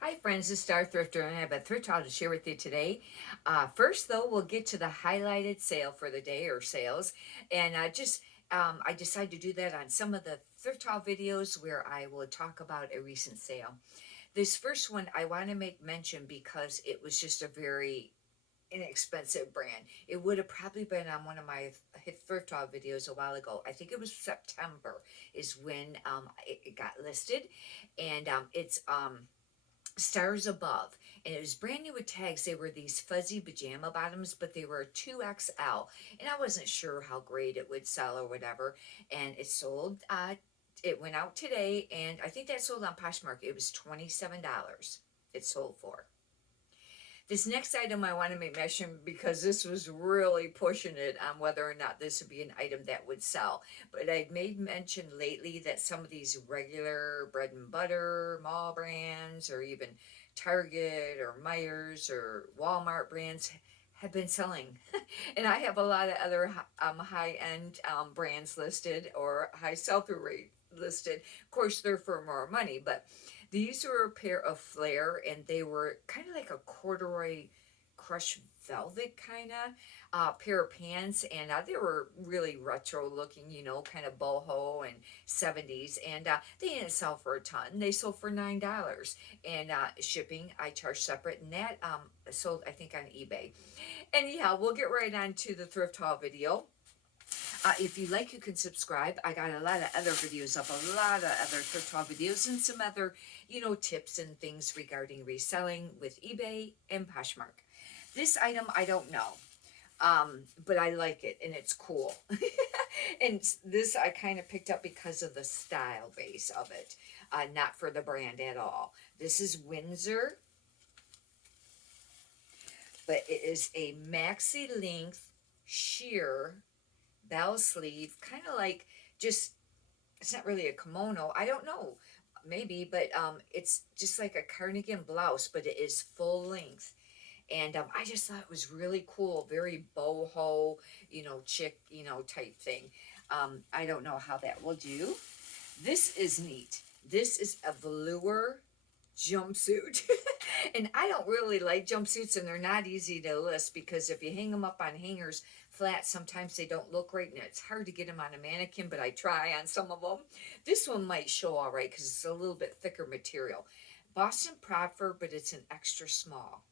Hi friends, this is Star Thrifter and I have a thrift haul to share with you today. First though, we'll get to the highlighted sale for the day or sales. And I decided to do that on some of the thrift haul videos where I will talk about a recent sale. This first one I want to make mention because it was just a very inexpensive brand. It would have probably been on one of my thrift haul videos a while ago. I think it was September is when it got listed. And it's Stars Above, and it was brand new with tags. They were these fuzzy pajama bottoms, but they were 2XL, and I wasn't sure how great it would sell or whatever. And it sold. It went out today, and I think that sold on Poshmark. It was $27. It sold for. This next item I want to make mention because this was really pushing it on whether or not this would be an item that would sell. But I'd made mention lately that some of these regular bread and butter mall brands or even Target or Myers or Walmart brands have been selling. And I have a lot of other high-end brands listed or high sell-through rate listed. Of course, they're for more money, but these were a pair of flare, and they were kind of like a corduroy crushed velvet kind of pair of pants, and they were really retro looking, kind of boho and 70s, and they didn't sell for a ton. They sold for $9, and shipping I charged separate, and that sold I think on eBay. Anyhow, we'll get right on to the thrift haul video. If you like, you can subscribe. I got a lot of other videos up, a lot of other thrift haul videos, and some other, tips and things regarding reselling with eBay and Poshmark. This item I don't know, but I like it and it's cool. And this I kind of picked up because of the style base of it, not for the brand at all. This is Windsor, but it is a maxi length sheer bell sleeve, kind of like just, it's not really a kimono. I don't know, maybe, but it's just like a cardigan blouse, but it is full length. And I just thought it was really cool, very boho, chick, type thing. I don't know how that will do. This is neat. This is a velour jumpsuit. And I don't really like jumpsuits, and they're not easy to list because if you hang them up on hangers flat, sometimes they don't look right, and it's hard to get them on a mannequin, but I try on some of them. This one might show all right because it's a little bit thicker material. Boston Proper, but it's an extra small.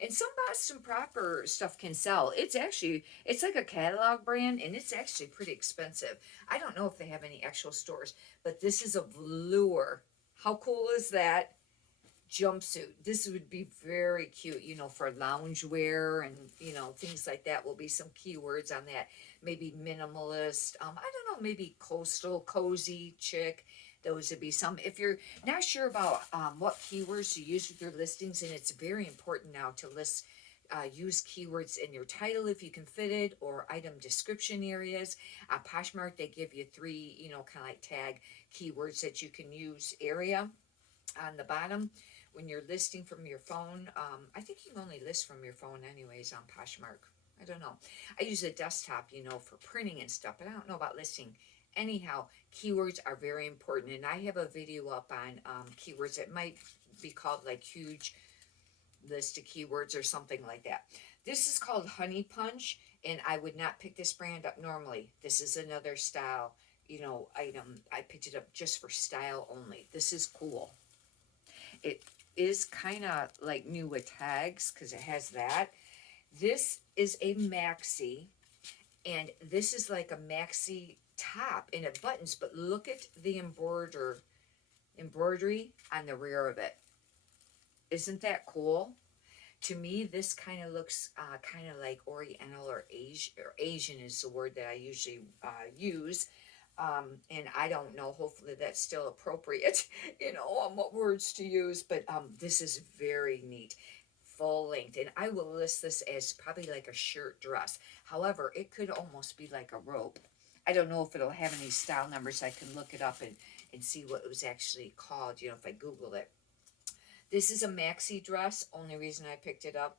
And some Boston Proper stuff can sell. It's like a catalog brand, and it's actually pretty expensive. I don't know if they have any actual stores, but this is a velour. How cool is that? Jumpsuit. This would be very cute, for loungewear and, things like that will be some keywords on that. Maybe minimalist, I don't know, maybe coastal, cozy, chic. Those would be some. If you're not sure about what keywords to use with your listings, and it's very important now to use keywords in your title if you can fit it, or item description areas. Poshmark, they give you three, kind of like tag keywords that you can use. Area on the bottom when you're listing from your phone. I think you can only list from your phone anyways on Poshmark. I don't know. I use a desktop, for printing and stuff, but I don't know about listing. Anyhow, keywords are very important, and I have a video up on keywords that might be called like huge list of keywords or something like that. This is called Honey Punch, and I would not pick this brand up normally. This is another style, item. I picked it up just for style only. This is cool. It is kind of like new with tags because it has that. This is a maxi, and this is like a maxi top, and it buttons, but look at the embroidery on the rear of it. Isn't that cool? To me, this kind of looks kind of like Oriental or Asian is the word that I usually use. And I don't know, hopefully that's still appropriate, on what words to use, but this is very neat. Full length, and I will list this as probably like a shirt dress. However, it could almost be like a robe. I don't know if it'll have any style numbers. I can look it up and see what it was actually called, if I Google it. This is a maxi dress, only reason I picked it up.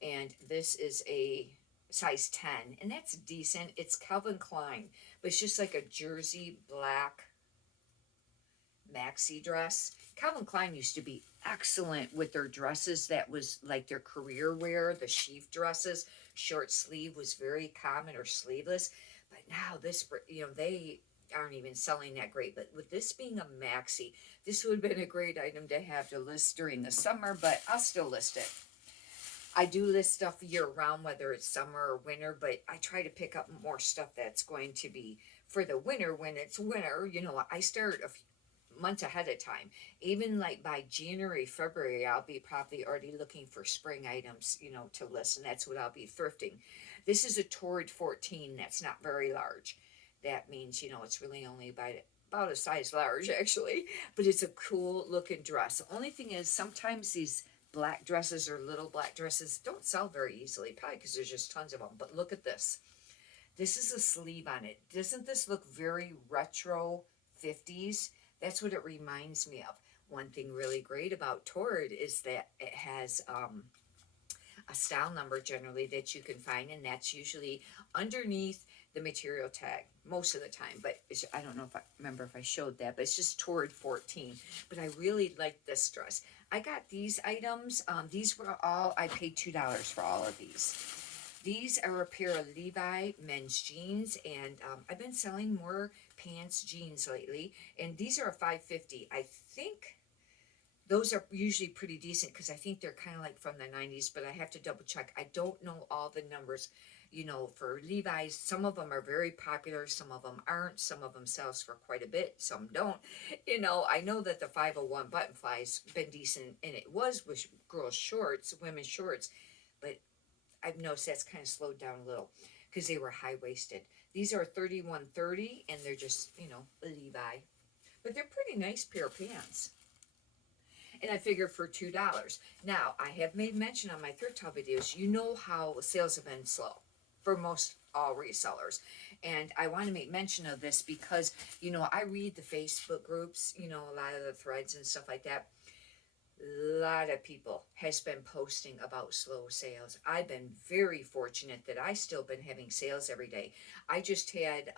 And this is a size 10, and that's decent. It's Calvin Klein, but it's just like a jersey black maxi dress, Calvin Klein used to be excellent with their dresses. That was like their career wear, the sheath dresses. Short sleeve was very common, or sleeveless. But now they aren't even selling that great. But with this being a maxi, this would have been a great item to have to list during the summer, but I'll still list it. I do list stuff year round, whether it's summer or winter, but I try to pick up more stuff that's going to be for the winter when it's winter. I start a few months ahead of time. Even like by January, February, I'll be probably already looking for spring items, to list, and that's what I'll be thrifting. This is a Torrid 14 that's not very large. That means, it's really only about a size large actually, but it's a cool looking dress. The only thing is sometimes these black dresses or little black dresses don't sell very easily, probably because there's just tons of them. But look at this. This is a sleeve on it. Doesn't this look very retro 50s? That's what it reminds me of. One thing really great about Torrid is that it has a style number generally that you can find, and that's usually underneath the material tag most of the time. But I don't know if I remember if I showed that, but it's just Torrid 14. But I really like this dress. I got these items. These were all, I paid $2 for all of these. These are a pair of Levi men's jeans, and I've been selling more pants jeans lately, and these are a $5.50. I think those are usually pretty decent because I think they're kind of like from the 90s, but I have to double check. I don't know all the numbers. For Levi's, some of them are very popular, some of them aren't, some of them sells for quite a bit, some don't. I know that the 501 button fly's been decent, and it was with girls' shorts, women's shorts, but I've noticed that's kind of slowed down a little because they were high-waisted. These are 31.30, and they're just, Levi. But they're pretty nice pair of pants. And I figured for $2. Now, I have made mention on my thrift haul videos, how sales have been slow for most all resellers. And I want to make mention of this because, I read the Facebook groups, a lot of the threads and stuff like that. A lot of people has been posting about slow sales. I've been very fortunate that I still been having sales every day. I just had,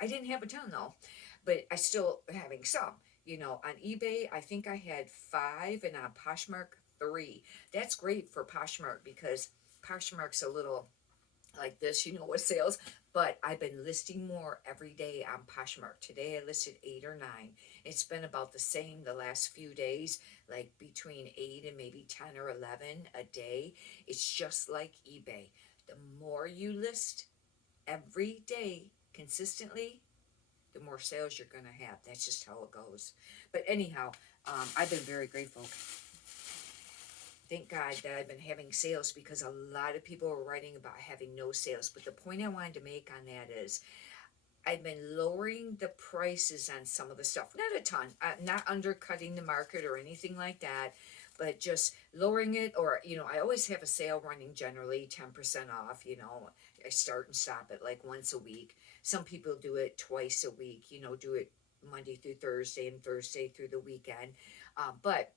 I didn't have a ton though, but I still having some. On eBay, I think I had 5, and on Poshmark 3. That's great for Poshmark because Poshmark's a little like this, with sales. But I've been listing more every day on Poshmark. Today I listed 8 or 9. It's been about the same the last few days, like between 8 and maybe 10 or 11 a day. It's just like eBay. The more you list every day consistently, the more sales you're going to have. That's just how it goes. But anyhow, I've been very grateful. Thank God that I've been having sales because a lot of people were writing about having no sales. But the point I wanted to make on that is I've been lowering the prices on some of the stuff. Not a ton, not undercutting the market or anything like that, but just lowering it. Or, I always have a sale running generally 10% off. I start and stop it like once a week. Some people do it twice a week, do it Monday through Thursday and Thursday through the weekend. But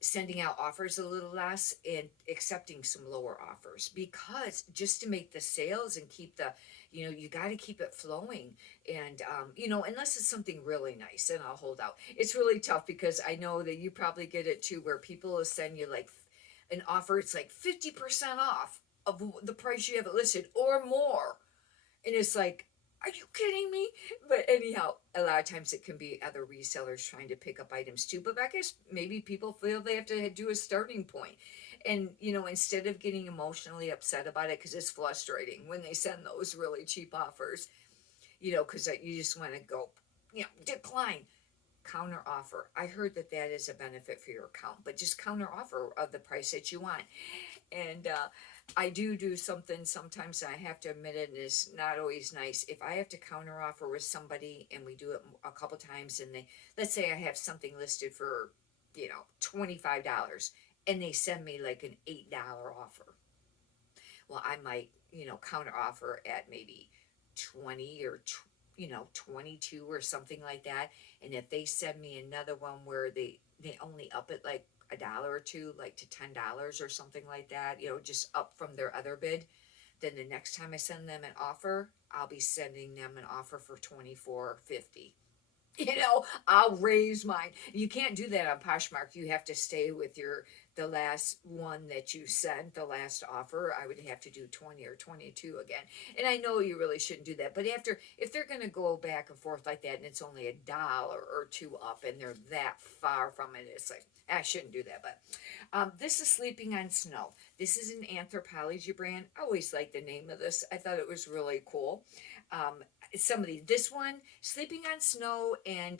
sending out offers a little less and accepting some lower offers, because just to make the sales and keep the, you got to keep it flowing. And, unless it's something really nice, then I'll hold out. It's really tough because I know that you probably get it too, where people will send you like an offer. It's like 50% off of the price you have it listed or more. And it's like, are you kidding me? But anyhow, a lot of times it can be other resellers trying to pick up items too. But I guess maybe people feel they have to do a starting point. And, instead of getting emotionally upset about it, because it's frustrating when they send those really cheap offers, because you just want to go, decline. Counter offer. I heard that is a benefit for your account, but just counter offer of the price that you want. And I do something sometimes, I have to admit it, and it's not always nice. If I have to counter offer with somebody and we do it a couple times, and let's say I have something listed for, $25, and they send me like an $8 offer. Well, I might, counter offer at maybe 20 or 22 or something like that. And if they send me another one where they only up it like $1 or $2, like to $10 or something like that, just up from their other bid, then the next time I send them an offer, I'll be sending them an offer for $24.50. I'll raise mine. You can't do that on Poshmark. You have to stay with the last one that you sent, the last offer. I would have to do 20 or 22 again. And I know you really shouldn't do that. But if they're going to go back and forth like that and it's only $1 or two up and they're that far from it, it's like, I shouldn't do that. But this is Sleeping on Snow. This is an Anthropologie brand. I always liked the name of this. I thought it was really cool. This one, Sleeping on Snow and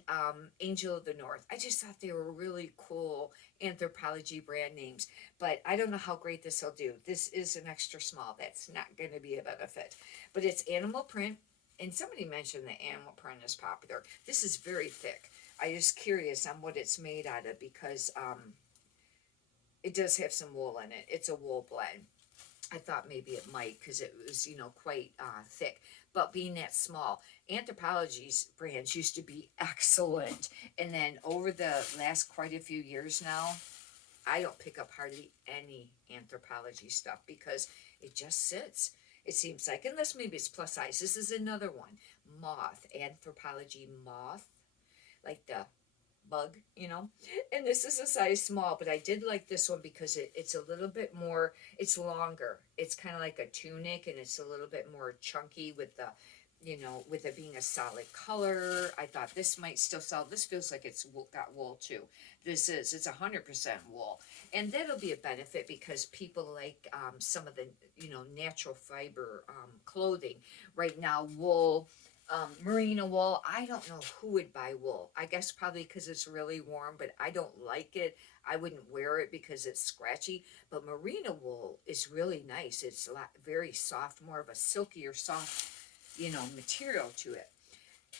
Angel of the North. I just thought they were really cool Anthropologie brand names. But I don't know how great this will do. This is an extra small. That's not going to be a benefit. But it's animal print. And somebody mentioned that animal print is popular. This is very thick. I'm just curious on what it's made out of because it does have some wool in it. It's a wool blend. I thought maybe it might because it was, quite thick. But being that small, Anthropologie's brands used to be excellent. And then over the last quite a few years now, I don't pick up hardly any Anthropologie stuff because it just sits. It seems like, unless maybe it's plus size. This is another one. Moth, Anthropologie Moth, like the bug. And this is a size small, but I did like this one because it's a little bit more, it's longer. It's kind of like a tunic and it's a little bit more chunky with with it being a solid color. I thought this might still sell. This feels like it's got wool too. It's 100% wool. And that'll be a benefit because people like some of the, natural fiber clothing. Right now, wool, merino wool, I don't know who would buy wool. I guess probably because it's really warm, but I don't like it. I wouldn't wear it because it's scratchy. But merino wool is really nice. It's very soft, more of a silkier, soft, material to it.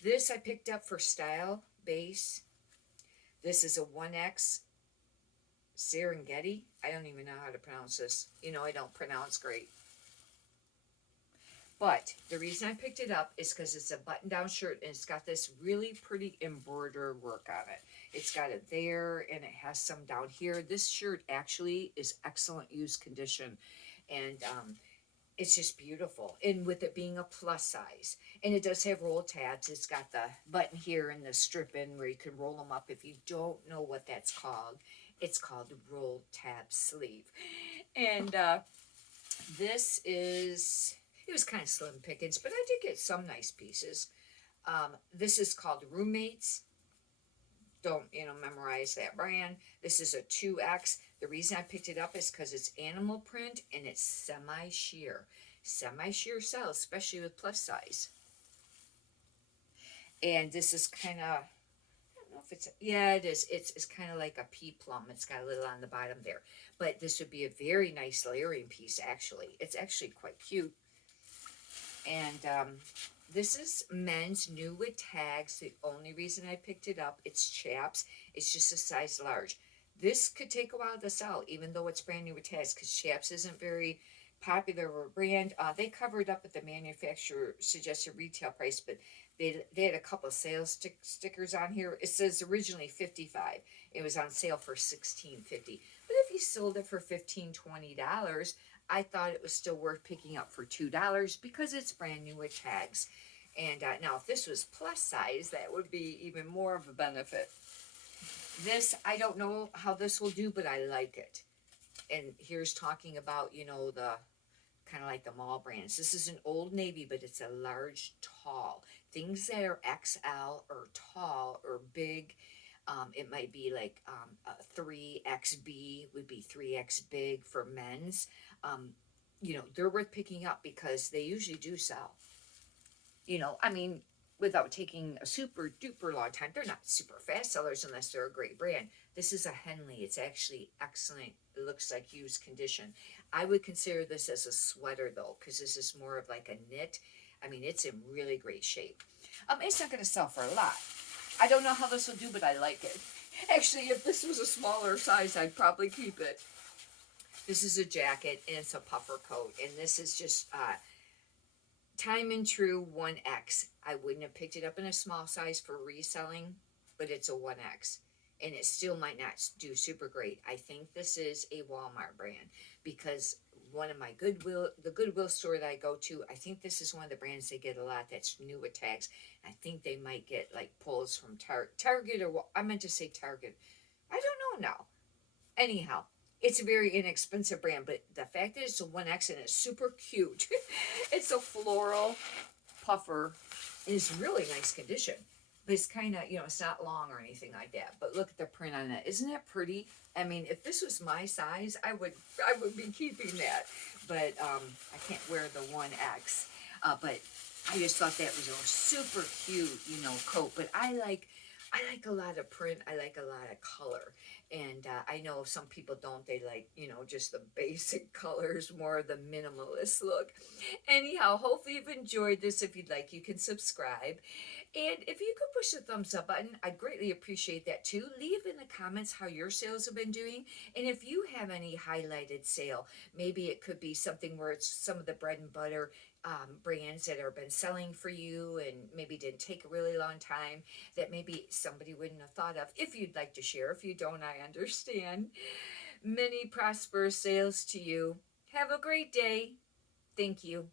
This I picked up for style base. This is a 1X Serengeti. I don't even know how to pronounce this. I don't pronounce great. But the reason I picked it up is because it's a button-down shirt and it's got this really pretty embroidered work on it. It's got it there and it has some down here. This shirt actually is excellent use condition and it's just beautiful. And with it being a plus size. And it does have roll tabs. It's got the button here and the strip in where you can roll them up. If you don't know what that's called, it's called the roll tab sleeve. And this is... It was kind of slim pickings, but I did get some nice pieces. This is called Roommates. Don't, memorize that brand. This is a 2X. The reason I picked it up is because it's animal print and it's semi-sheer. Semi-sheer sells, especially with plus size. And this is kind of, I don't know if it's, yeah, it is. It's kind of like a pea plum. It's got a little on the bottom there. But this would be a very nice layering piece, actually. It's actually quite cute. And this is men's new with tags. The only reason I picked it up, it's chaps. It's just a size large. This could take a while to sell, even though it's brand new with tags, because chaps isn't very popular of a brand. They covered up at the manufacturer suggested retail price, but they had a couple of sales stickers on here. It says originally $55. It was on sale for $16.50. But if you sold it for $15-$20, I thought it was still worth picking up for $2 because it's brand new with tags. And now if this was plus size, that would be even more of a benefit. This, I don't know how this will do, but I like it. And here's talking about, the kind of like the mall brands. This is an Old Navy, but it's a large, tall. Things that are XL or tall or big, it might be like a 3XB would be 3X big for men's. They're worth picking up because they usually do sell. Without taking a super duper long time. They're not super fast sellers unless they're a great brand. This is a Henley. It's actually excellent. It looks like used condition. I would consider this as a sweater though, because this is more of like a knit. It's in really great shape. It's not going to sell for a lot. I don't know how this will do, but I like it. Actually, if this was a smaller size, I'd probably keep it. This is a jacket, and it's a puffer coat, and this is just time and true 1X. I wouldn't have picked it up in a small size for reselling, but it's a 1X, and it still might not do super great. I think this is a Walmart brand, because one of my the Goodwill store that I go to. I think this is one of the brands they get a lot that's new with tags. I think they might get like pulls from Target, or I meant to say Target. I don't know now. Anyhow, it's a very inexpensive brand, but the fact that it's a 1X and it's super cute. It's a floral puffer. It's really nice condition. But it's kind of, it's not long or anything like that. But look at the print on it. Isn't that pretty? I mean, if this was my size, I would be keeping that. But I can't wear the 1X. But I just thought that was a super cute, coat. But I like a lot of print. I like a lot of color. And I know some people don't. They like, just the basic colors, more of the minimalist look. Anyhow, hopefully you've enjoyed this. If you'd like, you can subscribe. And if you could push the thumbs up button, I'd greatly appreciate that too. Leave in the comments how your sales have been doing. And if you have any highlighted sale, maybe it could be something where it's some of the bread and butter brands that have been selling for you and maybe didn't take a really long time that maybe somebody wouldn't have thought of. If you'd like to share, if you don't, I understand. Many prosperous sales to you. Have a great day. Thank you.